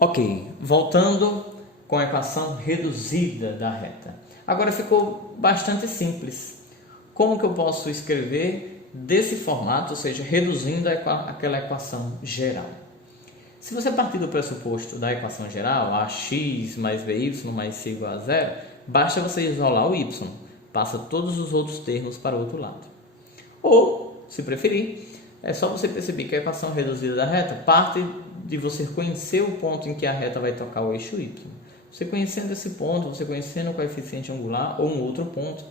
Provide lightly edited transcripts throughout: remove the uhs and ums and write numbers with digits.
Ok, voltando com a equação reduzida da reta. Agora ficou bastante simples. Como que eu posso escrever desse formato, ou seja, reduzindo aquela equação geral? Se você partir do pressuposto da equação geral, ax mais by mais c igual a zero, basta você isolar o y, passa todos os outros termos para o outro lado. Ou, se preferir, é só você perceber que a equação reduzida da reta parte de você conhecer o ponto em que a reta vai tocar o eixo y. Você conhecendo esse ponto, você conhecendo o coeficiente angular ou um outro ponto,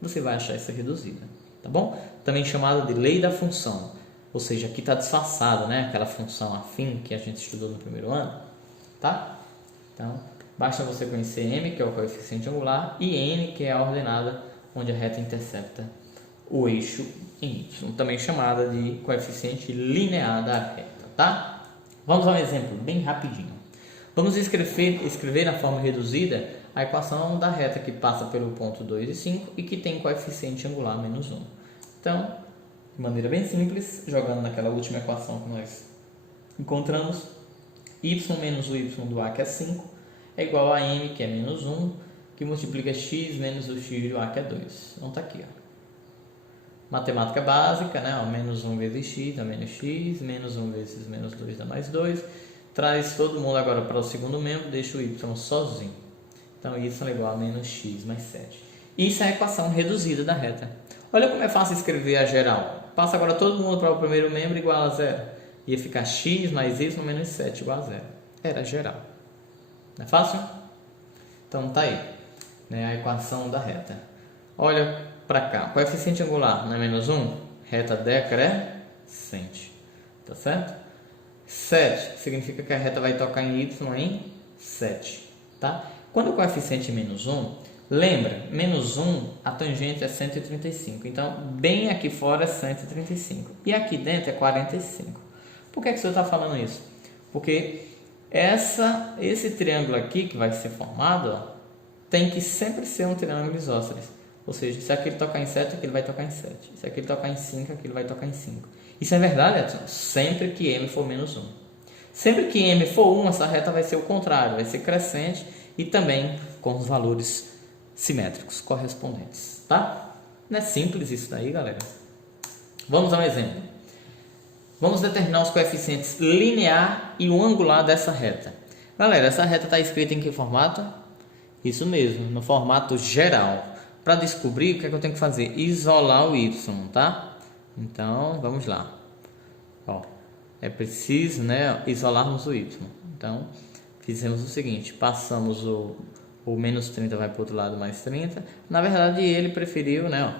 você vai achar essa reduzida, tá bom? Também chamada de lei da função, ou seja, aqui está disfarçado, né? Aquela função afim que a gente estudou no primeiro ano, tá? Então, basta você conhecer m, que é o coeficiente angular, e n, que é a ordenada onde a reta intercepta o eixo em y, também chamada de coeficiente linear da reta, tá? Vamos a um exemplo bem rapidinho. Vamos escrever na forma reduzida a equação da reta que passa pelo ponto 2 e 5 e que tem coeficiente angular menos 1. Então, de maneira bem simples, jogando naquela última equação que nós encontramos, y menos o y do a, que é 5, é igual a m, que é menos 1, que multiplica x menos o x do a, que é 2. Então está aqui, ó. Matemática básica, né? Menos 1 vezes x dá menos x, menos 1 vezes menos 2 dá mais 2. Traz todo mundo agora para o segundo membro, deixa o y sozinho. Então, y é igual a menos x mais 7. Isso é a equação reduzida da reta. Olha como é fácil escrever a geral. Passa agora todo mundo para o primeiro membro igual a zero. Ia ficar x mais y menos 7 igual a zero. Era a geral. Não é fácil? Então, tá aí, né? A equação da reta. Olha para cá. Coeficiente angular não é menos 1? Reta decrescente. Tá certo? 7 significa que a reta vai tocar em y em 7. Tá? Quando o coeficiente é menos 1, lembra, menos 1, a tangente é 135. Então, bem aqui fora é 135. E aqui dentro é 45. Por que o senhor está falando isso? Porque esse triângulo aqui que vai ser formado, ó, tem que sempre ser um triângulo isósceles. Ou seja, se aquele tocar em 7, aquele vai tocar em 7. Se aquele tocar em 5, aquele vai tocar em 5. Isso é verdade, Edson? Sempre que m for menos 1. Sempre que m for 1, essa reta vai ser o contrário, vai ser crescente e também com os valores simétricos correspondentes, tá? Não é simples isso daí, galera? Vamos a um exemplo. Vamos determinar os coeficientes linear e o angular dessa reta. Galera, essa reta está escrita em que formato? Isso mesmo, no formato geral. Para descobrir, o que é que eu tenho que fazer? Isolar o y, tá? Então, vamos lá. Ó, é preciso, né, isolarmos o y. Então, fizemos o seguinte, passamos o menos 30 vai para o outro lado, mais 30. Na verdade, ele preferiu, né, ó,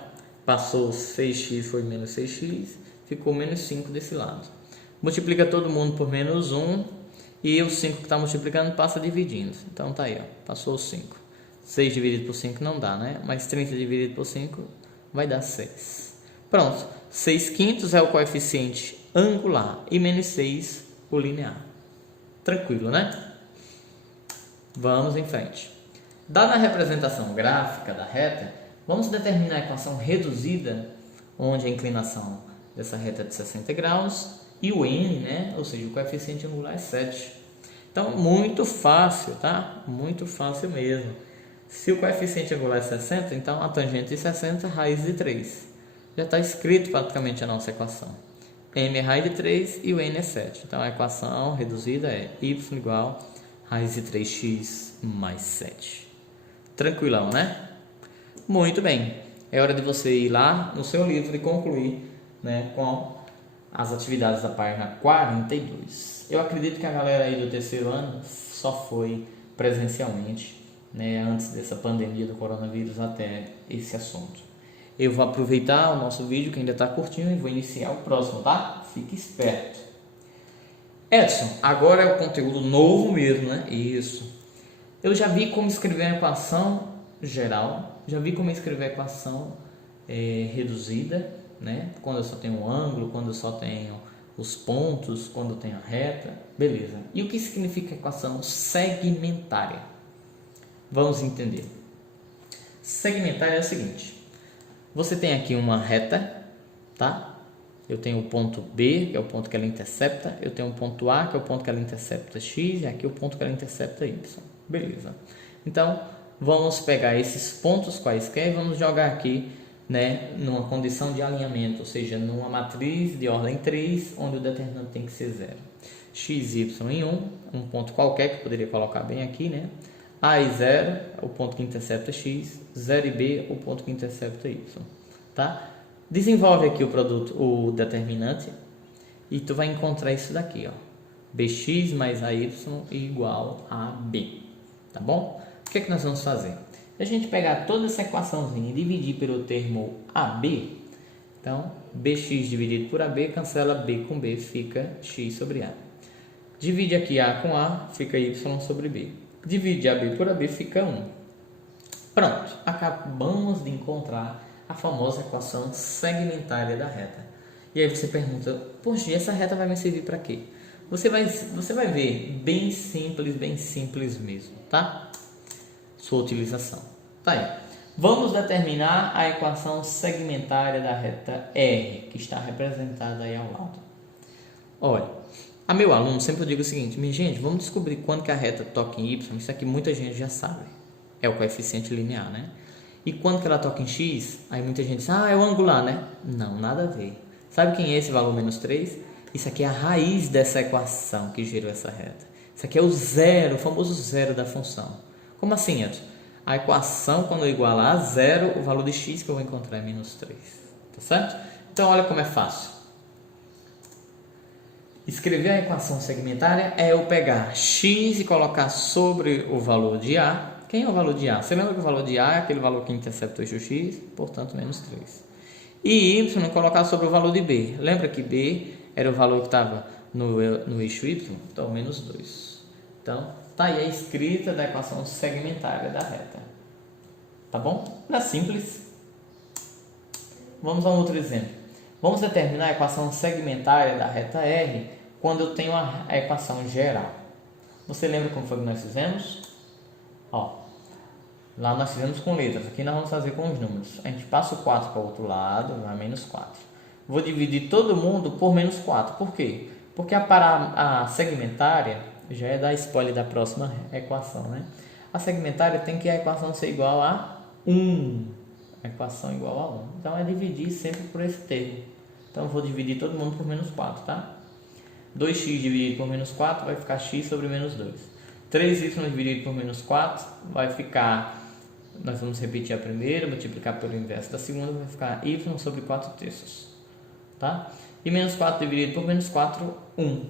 passou 6x, foi menos 6x, ficou menos 5 desse lado. Multiplica todo mundo por menos 1 e o 5 que está multiplicando passa dividindo. Então, tá aí, ó, passou o 5. 6 dividido por 5 não dá, né? Mas 30 dividido por 5 vai dar 6. Pronto. 6 quintos é o coeficiente angular e menos 6 o linear. Tranquilo, né? Vamos em frente. Dada a representação gráfica da reta, vamos determinar a equação reduzida, onde a inclinação dessa reta é de 60 graus e o n, né? Ou seja, o coeficiente angular é 7. Então, muito fácil, tá? Muito fácil mesmo. Se o coeficiente angular é 60, então a tangente de 60 é raiz de 3. Já está escrito praticamente a nossa equação. M é raiz de 3 e o n é 7. Então a equação reduzida é y igual a raiz de 3x mais 7. Tranquilão, né? Muito bem. É hora de você ir lá no seu livro e concluir, né, com as atividades da página 42. Eu acredito que a galera aí do terceiro ano só foi presencialmente, né, antes dessa pandemia do coronavírus até esse assunto. Eu vou aproveitar o nosso vídeo que ainda está curtinho e vou iniciar o próximo, tá? Fique esperto. Edson, agora é o conteúdo novo mesmo, né? Isso. Eu já vi como escrever a equação geral, já vi como escrever a equação reduzida, né? Quando eu só tenho um ângulo, quando eu só tenho os pontos, quando eu tenho a reta, beleza. E o que significa a equação segmentária? Vamos entender. Segmentar é o seguinte: você tem aqui uma reta, tá? Eu tenho o ponto B, que é o ponto que ela intercepta. Eu tenho o ponto A, que é o ponto que ela intercepta x. E aqui o ponto que ela intercepta y. Beleza. Então, vamos pegar esses pontos quaisquer e vamos jogar aqui, né, numa condição de alinhamento, ou seja, numa matriz de ordem 3, onde o determinante tem que ser 0. X, y em 1 ponto qualquer que eu poderia colocar bem aqui, né? A e 0 é o ponto que intercepta x, 0 e b o ponto que intercepta y, tá? Desenvolve aqui o produto, o determinante, e tu vai encontrar isso daqui, ó, bx mais ay igual a b, tá bom? O que é que nós vamos fazer? Se a gente pegar toda essa equaçãozinha e dividir pelo termo AB, então bx dividido por AB, cancela b com b, fica x sobre a. Divide aqui a com a, fica y sobre b. Divide AB por AB, fica 1. Pronto, acabamos de encontrar a famosa equação segmentária da reta. E aí você pergunta, poxa, essa reta vai me servir para quê? Você vai ver, bem simples mesmo, tá? Sua utilização. Tá aí. Vamos determinar a equação segmentária da reta R, que está representada aí ao lado. Olha, a meu aluno sempre eu digo o seguinte, minha gente, vamos descobrir quando que a reta toca em Y, isso aqui muita gente já sabe, é o coeficiente linear, né? E quando que ela toca em X, aí muita gente diz, é o angular, né? Não, nada a ver. Sabe quem é esse valor menos 3? Isso aqui é a raiz dessa equação que gerou essa reta. Isso aqui é o zero, o famoso zero da função. Como assim, Edson? A equação, quando eu igualar a zero, o valor de x que eu vou encontrar é menos 3. Tá certo? Então, olha como é fácil. Escrever a equação segmentária é eu pegar x e colocar sobre o valor de a. Quem é o valor de a? Você lembra que o valor de a é aquele valor que intercepta o eixo x, portanto, menos 3. E y colocar sobre o valor de b. Lembra que b era o valor que estava no eixo y? Então, menos 2. Então, tá aí a escrita da equação segmentária da reta. Tá bom? Não é simples. Vamos a um outro exemplo. Vamos determinar a equação segmentária da reta R quando eu tenho a equação geral. Você lembra como foi que nós fizemos? Ó, lá nós fizemos com letras, aqui nós vamos fazer com os números. A gente passa o 4 para o outro lado, vai menos 4. Vou dividir todo mundo por menos 4. Por quê? Porque a segmentária, já é dar spoiler da próxima equação, né? A segmentária tem que a equação ser igual a 1. A equação igual a 1. Então, é dividir sempre por esse termo. Então, eu vou dividir todo mundo por menos 4, tá? 2x dividido por menos 4 vai ficar x sobre menos 2. 3y dividido por menos 4 vai ficar... Nós vamos repetir a primeira, multiplicar pelo inverso da segunda, vai ficar y sobre 4 terços. Tá? E menos 4 dividido por menos 4, 1.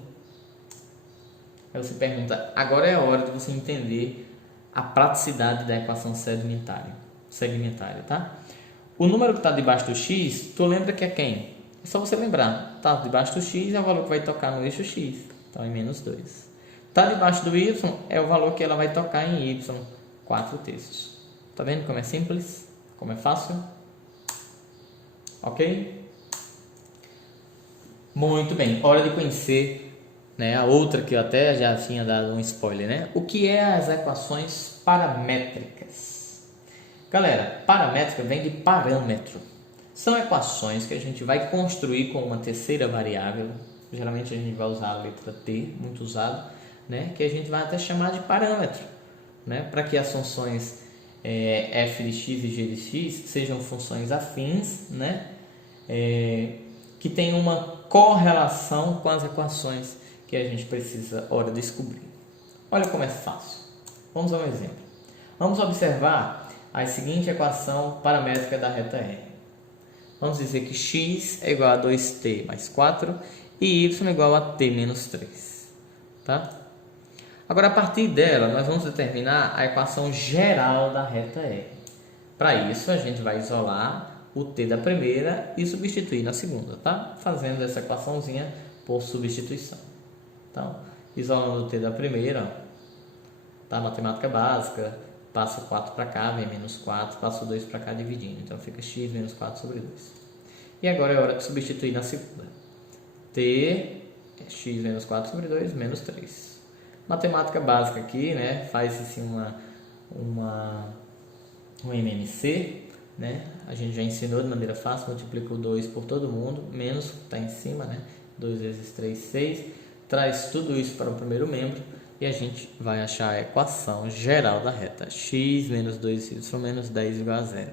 Aí você pergunta, agora é a hora de você entender a praticidade da equação segmentária, tá? O número que está debaixo do x, tu lembra que é quem? É só você lembrar, está debaixo do x é o valor que vai tocar no eixo x, então é menos 2. Está debaixo do y é o valor que ela vai tocar em y, 4 terços. Tá vendo como é simples? Como é fácil? Ok? Muito bem, hora de conhecer, né, a outra que eu até já tinha dado um spoiler, né? O que é as equações paramétricas? Galera, paramétrica vem de parâmetro. São equações que a gente vai construir com uma terceira variável. Geralmente a gente vai usar a letra T, muito usado, né? Que a gente vai até chamar de parâmetro, né? Para que as funções f de x e g de x sejam funções afins, né? Que tem uma correlação com as equações que a gente precisa, ora, descobrir. Olha como é fácil. Vamos a um exemplo. Vamos observar a seguinte equação paramétrica da reta R. Vamos dizer que x é igual a 2t mais 4 e y é igual a t menos 3. Tá? Agora, a partir dela, nós vamos determinar a equação geral da reta R. Para isso, a gente vai isolar o t da primeira e substituir na segunda, tá? Fazendo essa equaçãozinha por substituição. Então, isolando o t da primeira, tá? Matemática básica, passa 4 para cá, vem menos 4, passa o 2 para cá dividindo. Então, fica x menos 4 sobre 2. E agora é hora de substituir na segunda. T é x menos 4 sobre 2, menos 3. Matemática básica aqui, né? Faz assim um MMC, né? A gente já ensinou de maneira fácil, multiplica o 2 por todo mundo, menos está em cima, né? 2 vezes 3, 6. Traz tudo isso para o primeiro membro e a gente vai achar a equação geral da reta. X menos 2y menos 10 igual a zero.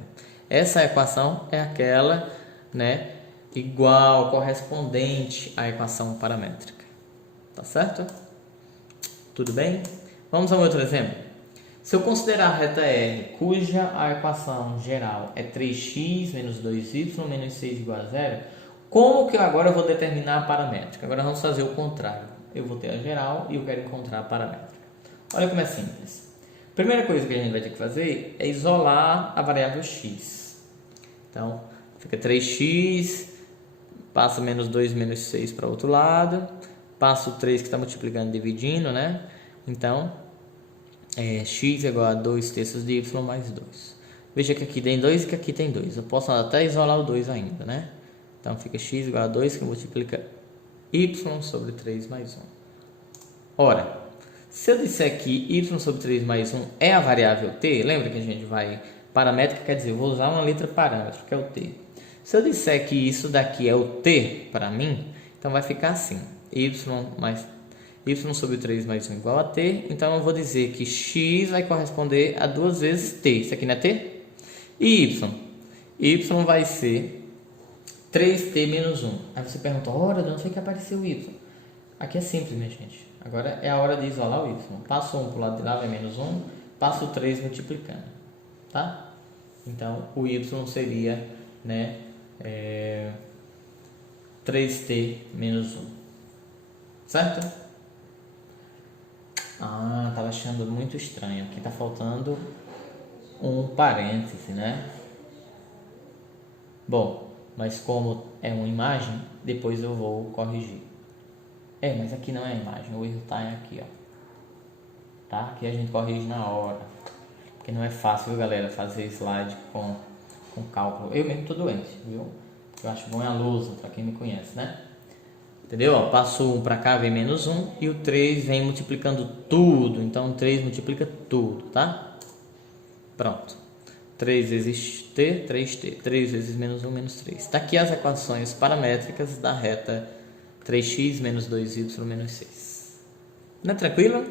Essa equação é aquela, né, igual, correspondente à equação paramétrica. Tá certo? Tudo bem? Vamos a um outro exemplo. Se eu considerar a reta R, cuja a equação geral é 3x menos 2y menos 6 igual a zero, como que agora eu vou determinar a paramétrica? Agora vamos fazer o contrário. Eu vou ter a geral e eu quero encontrar a paramétrica. Olha como é simples. Primeira coisa que a gente vai ter que fazer é isolar a variável x. Então, fica 3x, passa menos 2 menos 6 para o outro lado, passa o 3 que está multiplicando e dividindo, né? Então, x é igual a 2 terços de y mais 2. Veja que aqui tem 2 e que aqui tem 2. Eu posso até isolar o 2 ainda, né? Então, fica x igual a 2 que multiplica y sobre 3 mais 1. Ora, se eu disser que y sobre 3 mais 1 é a variável t, lembra que a gente vai... Paramétrica quer dizer, eu vou usar uma letra parâmetro, que é o t. Se eu disser que isso daqui é o t para mim, então vai ficar assim. Y sobre 3 mais 1 igual a t. Então eu vou dizer que x vai corresponder a 2 vezes t. Isso aqui não é t? E y? Y vai ser 3t menos 1. Aí você pergunta, ora, de onde foi que apareceu o y? Aqui é simples, minha gente. Agora é a hora de isolar o y. Passo 1 para o lado de lá, vai menos 1. Passo o 3 multiplicando. Tá? Então, o y seria, né, 3t menos 1. Certo? Ah, estava achando muito estranho. Aqui está faltando um parêntese, né? Bom, mas como é uma imagem, depois eu vou corrigir. Mas aqui não é a imagem, o erro está aqui, ó. Tá? Aqui a gente corrige na hora. Porque não é fácil, viu, galera, fazer slide com cálculo. Eu mesmo tô doente, viu? Eu acho bom é a lousa, para quem me conhece, né? Entendeu? Ó, passou 1 para cá, vem menos 1. E o 3 vem multiplicando tudo. Então, 3 multiplica tudo, tá? Pronto. 3 vezes t, 3t. 3 vezes menos 1, menos 3. Está aqui as equações paramétricas da reta 3x menos 2y menos 6. Não é tranquilo?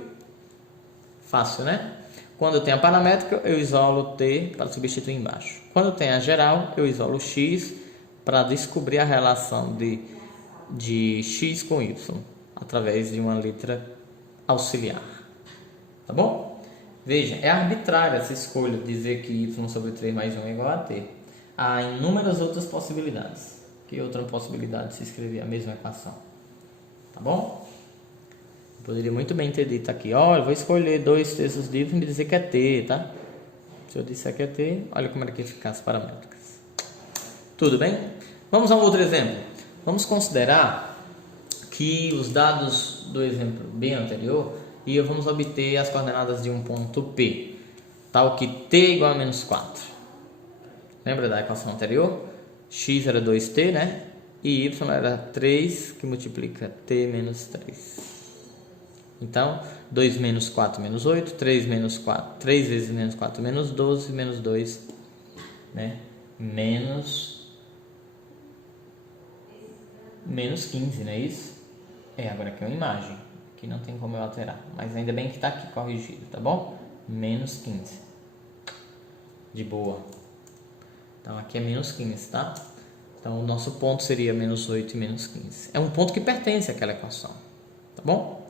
Fácil, né? Quando eu tenho a paramétrica, eu isolo t para substituir embaixo. Quando eu tenho a geral, eu isolo x para descobrir a relação de x com y, através de uma letra auxiliar. Tá bom? Veja, é arbitrária essa escolha de dizer que y sobre 3 mais 1 é igual a t. Há inúmeras outras possibilidades. Que outra possibilidade de se escrever a mesma equação? Tá bom? Poderia muito bem ter dito aqui, olha, vou escolher 2 terços de y e dizer que é t, tá? Se eu disser que é t, olha como é que fica as paramétricas. Tudo bem? Vamos a um outro exemplo. Vamos considerar que os dados do exemplo bem anterior e vamos obter as coordenadas de um ponto P, tal que t igual a menos 4. Lembra da equação anterior? X era 2t, né? E y era 3, que multiplica t menos 3. Então, 2 menos 4 menos 8, 3 menos 4, 3 vezes menos 4 menos 12, menos 2, né? Menos 15, não é isso? Agora aqui é uma imagem, que não tem como eu alterar, mas ainda bem que está aqui corrigido, tá bom? Menos 15. De boa. Então, aqui é menos 15, tá? Então, o nosso ponto seria menos 8 e menos 15. É um ponto que pertence àquela equação, tá bom?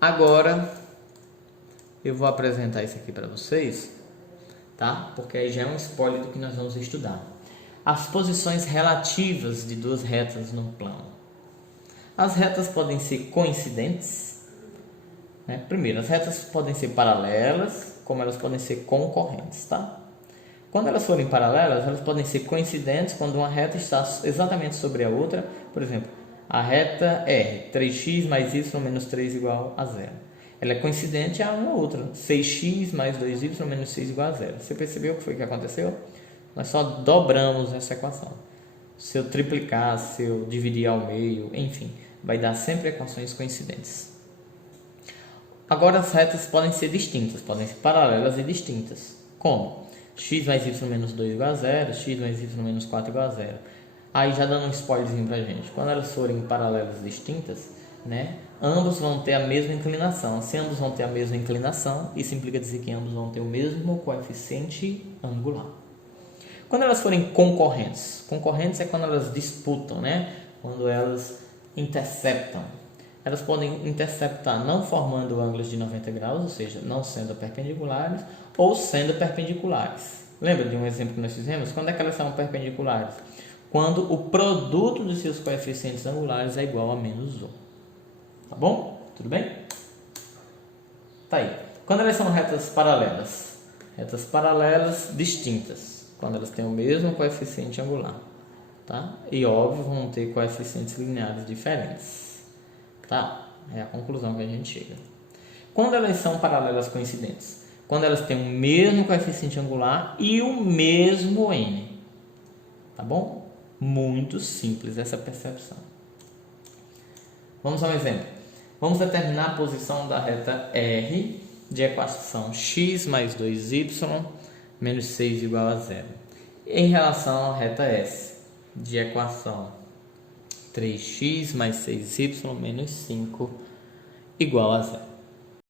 Agora, eu vou apresentar isso aqui para vocês, tá? Porque aí já é um spoiler do que nós vamos estudar. As posições relativas de duas retas no plano. As retas podem ser coincidentes, né? Primeiro, as retas podem ser paralelas, como elas podem ser concorrentes, tá? Quando elas forem paralelas, elas podem ser coincidentes quando uma reta está exatamente sobre a outra. Por exemplo, a reta R, 3x mais y menos 3 igual a 0. Ela é coincidente a uma outra, 6x mais 2y menos 6 igual a 0. Você percebeu o que foi que aconteceu? Nós só dobramos essa equação. Se eu triplicar, se eu dividir ao meio, enfim, vai dar sempre equações coincidentes. Agora as retas podem ser distintas, podem ser paralelas e distintas. Como? x mais y menos 2 igual a 0, x mais y menos 4 igual a 0. Aí já dando um spoilerzinho pra gente, quando elas forem paralelas distintas, né, ambos vão ter a mesma inclinação. Se ambos vão ter a mesma inclinação, isso implica dizer que ambos vão ter o mesmo coeficiente angular. Quando elas forem concorrentes, concorrentes é quando elas disputam, né, quando elas interceptam. Elas podem interceptar não formando ângulos de 90 graus, ou seja, não sendo perpendiculares, ou sendo perpendiculares. Lembra de um exemplo que nós fizemos? Quando é que elas são perpendiculares? Quando o produto dos seus coeficientes angulares é igual a menos 1. Tá bom? Tudo bem? Tá aí. Quando elas são retas paralelas distintas, quando elas têm o mesmo coeficiente angular, tá? E óbvio, vão ter coeficientes lineares diferentes. Tá? É a conclusão que a gente chega. Quando elas são paralelas coincidentes? Quando elas têm o mesmo coeficiente angular e o mesmo n. Tá bom? Muito simples essa percepção. Vamos a um exemplo. Vamos determinar a posição da reta R de equação x mais 2y menos 6 igual a 0 em relação à reta S de equação 3x mais 6y menos 5 igual a 0.